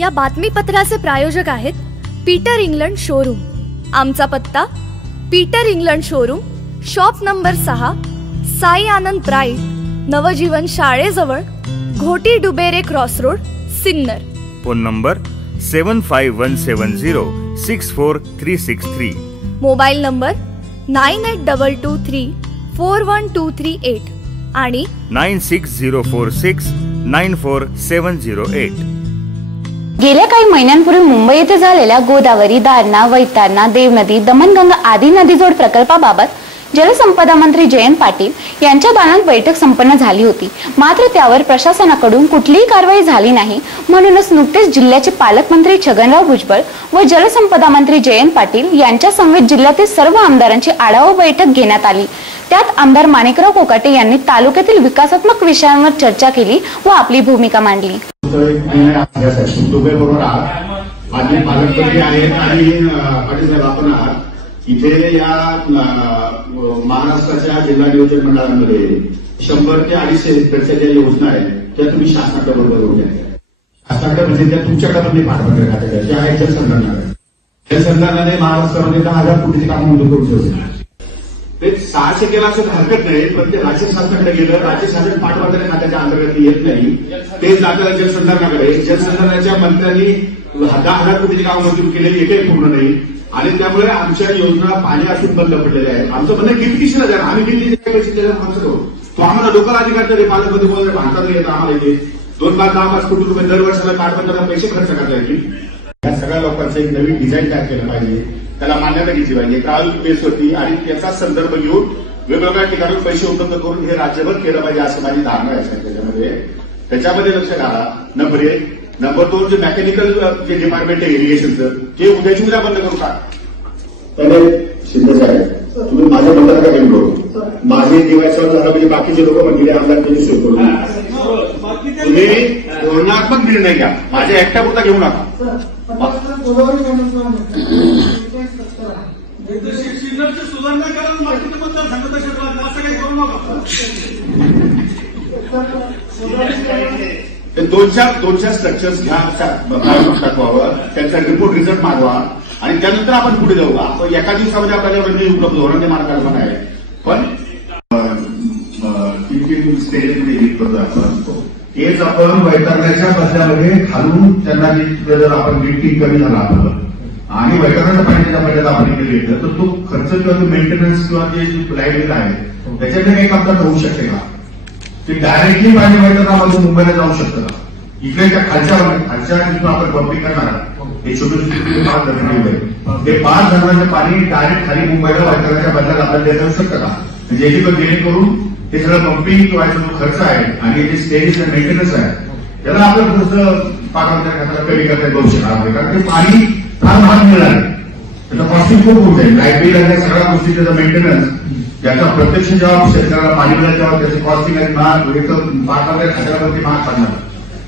या बातमीपत्राचे प्रायोजक आहेत पीटर इंग्लंड शोरूम। आमचा पत्ता Peter England showroom, shop number 6, Sai Anand pride, Navjeevan शाळेजवळ, Ghoti Dubere cross road, Sinnar. Phone number 7517064363, mobile number 9822341238 आणि 9604694708। गेल्या काही महिन्यांपूर्वी मुंबई येथे झालेल्या गोदावरी, दारणा, वैतरणा, देवनदी, दमणगंगा आदी नदीजोड प्रकल्पाबाबत जलसंपदा मंत्री जयंत पाटील यांच्या दालनात बैठक संपन्न झाली होती। मात्र त्यावर प्रशासनाकडून कुठलीही कारवाई झाली नाही। म्हणूनच नुकतेच जिल्ह्याचे पालकमंत्री छगनराव भुजबळ व जलसंपदा मंत्री जयंत पाटील यांच्या समवेत जिल्ह्यातील सर्व आमदारांची आढावा बैठक घेण्यात आली। त्यात आमदार माणिकराव कोकाटे यांनी तालुक्यातील विकासात्मक विषयांवर चर्चा केली व आपली भूमिका मांडली। इथे या महाराष्ट्राच्या जिल्हा नियोजन मंडळामध्ये 100 ते 250 हेक्टरच्या ज्या योजना आहेत त्या तुम्ही शासनाच्या बरोबर होत्या। शासनाकडे म्हणजे त्या तुमच्याकडे पण पाठवल्या जातात, त्या आहेत जलसंधारणाकडे। जलसंधारणाने महाराष्ट्रामध्ये 10,000 कोटीची कामं मंजूर करून ठेवली। ते 600 केला असं हरकत नाही, पण ते राज्य शासनाकडे गेलं, राज्य शासन पाठवणाऱ्या खात्याच्या अंतर्गत येत नाही, ते जातं जलसंधारणाकडे। जलसंधारणाच्या मंत्र्यांनी 10,000 कोटीची कामं मंजूर केलेली एकही पूर्ण नाही आणि त्यामुळे आमच्या योजना पाणी असून बंद पडलेल्या आहेत। आमचं म्हणणं किती द्या, आम्ही दिल्ली तो आम्हाला लोकल अधिकारी पालकमध्ये बोलले भारतात येत आम्हाला इथे 2-10 कोटी रुपये दरवर्षाला पाठवताना पैसे खर्च करता येतील। या सगळ्या लोकांचं एक नवीन डिझाईन तयार केलं पाहिजे, त्याला मान्यता घेतली पाहिजे काल बेसवरती आणि त्याचा संदर्भ घेऊन वेगवेगळ्या ठिकाणून पैसे उपलब्ध करून हे राज्यभर केलं पाहिजे असं माझी धारणा आहे। त्याच्यामध्ये लक्ष घाला नंबर 1। नंबर 2 जे मेकॅनिकल जे डिपार्टमेंट आहे इरिगेशनचं ते उद्याची उद्या बंद करू का? शिंदे साहेब तुम्ही माझ्या बंद नका करू, माझे दिवाळीवर झालं म्हणजे बाकीचे लोक म्हणतील आमदार त्यांनी सुरू करू। तुम्ही धोरणात्मक निर्णय घ्या, माझ्या एकट्या पुरता घेऊ नका। सुधारणा करा, बाकीच्या सांगत असं काही करू नका। दोन-चार स्ट्रक्चर्स घ्या, टाकवावं, त्यांचा रिझल्ट मागवा आणि त्यानंतर आपण पुढे जाऊ। आपण एका दिवसामध्ये आपल्याला रणनीती उपलब्ध होणार नाही, मार्गदर्शन आहे, पण 3 स्टेजमध्ये हिट करतो आपण। हेच आपण वैतरण्याच्या बदल्यामध्ये घालून त्यांना जर आपण गिफ्टिंग कमी झाला आपलं आणि वैतरणाच्या पाण्याच्या बदल्यात आपण इकडे घेतलं तर तो खर्च किंवा मेंटेनन्स किंवा जे लाईट आहे त्याच्याकडे काही काम होऊ शकते का? ते डायरेक्टली पाणी वैतरणामधून मुंबईला जाऊ शकतं का? इकडे त्या खालच्या तिथून आपण पंपिंग करणार हे छोटे 5 धरण ते 5 धरणाचं पाणी डायरेक्ट खाली मुंबईला वैतरणाच्या बदल्यात आपल्याला देता येऊ शकतं का? जेणेकरून ते सगळं पंपिंग किंवा जो खर्च आहे आणि जे स्टेज मेंटेनन्स आहे त्याला आपण थोडंसं पाठवण्याच्या खात्याला कमी करता येऊ शकणार नाही, कारण ते पाणी फार महाग मिळणार आहे, त्याचा कॉस्टिंग खूप होत आहे। लाईट बिल आणि सगळ्या गोष्टी त्याचा मेंटेनन्स याचा प्रत्यक्ष जेव्हा शेतकऱ्याला पाणी मिळेल तेव्हा त्याची कॉस्टिंग आणि महाग पाठवण्याच्या खात्यावरती महाग पडणार।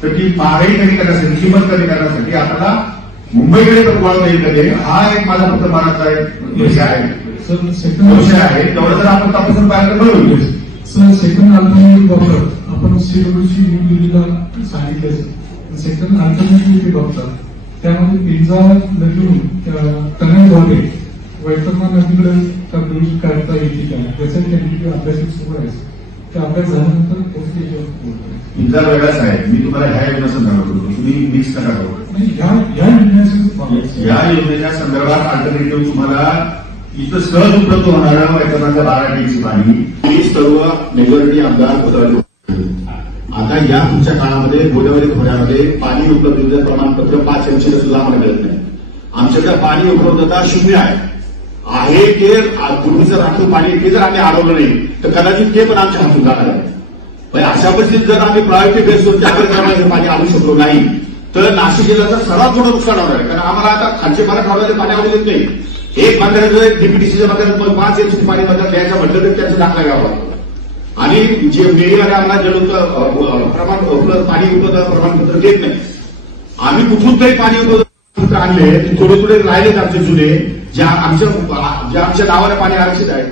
तर ती महागाई कमी करण्यासाठी, किंमत कमी करण्यासाठी आपल्याला मुंबईकडे वळवता येईल कधी, हा एक माझा फक्त मनाचा विषय आहे। तेवढं जर आपण तपासून पाहिलं तर बरोबर सर। सेकंड अल्टरनेटिव्ह वापर आपण सीडब्ल्यूसी दिल्लीला सांगितलं, सेकंड अल्टरनेटिव्ह वापर त्यामध्ये पिंजा नदीवरून कन्या धोटे वैतरणा नदीकडे प्रवेश करता येईल का याचा टेंटेटिव्ह अभ्यास सुरू आहे। त्या अभ्यास झाल्यानंतर पिंजा वेगळाच आहे, मी तुम्हाला ह्या योजनेचा संदर्भ करतो, तुम्ही मिक्स नका करू। या योजनेच्या संदर्भात अल्टरनेटिव्ह तुम्हाला इथं सहज उपलब्ध होणाऱ्या वैतरणाच्या 12 टीची पाणी सर्व मेजॉरिटी आमदार गोदावरी। आता या पुढच्या काळामध्ये गोदावरी खोऱ्यामध्ये पाणी उपलब्धतेचं प्रमाणपत्र 5 अंशी सुद्धा आम्हाला मिळत नाही। आमच्याकडे पाणी उपलब्धता 0 आहे ते पूर्वीचं राखीव पाणी ते जर आम्ही अडवलं नाही तर कदाचित ते पण आमच्या हातून जाणार आहे। अशा परिस्थितीत जर आम्ही प्रायोरिटी बेसवर त्याप्रमाणे पाणी आणू शकलो नाही तर नाशिक जिल्ह्याचा सर्वात मोठं नुकसान होणार आहे, कारण आम्हाला आता खालचे मराठवाड्याचे पाणी आवडत येत नाही। एक बांधण्याचं डीपीटीसीच्या बांधण्यात 5 इंच पाणी बदल द्यायचं म्हटलं तर त्याचा दाखला घ्यावा लागतो आणि जे मेडियाने आम्हाला पाणी उपलब्ध प्रमाणपत्र देत नाही। आम्ही कुठून तरी पाणी उपलब्ध आणले, थोडे राहिलेत आमचे जुने, ज्या आमच्या नावाने पाणी आरक्षित आहे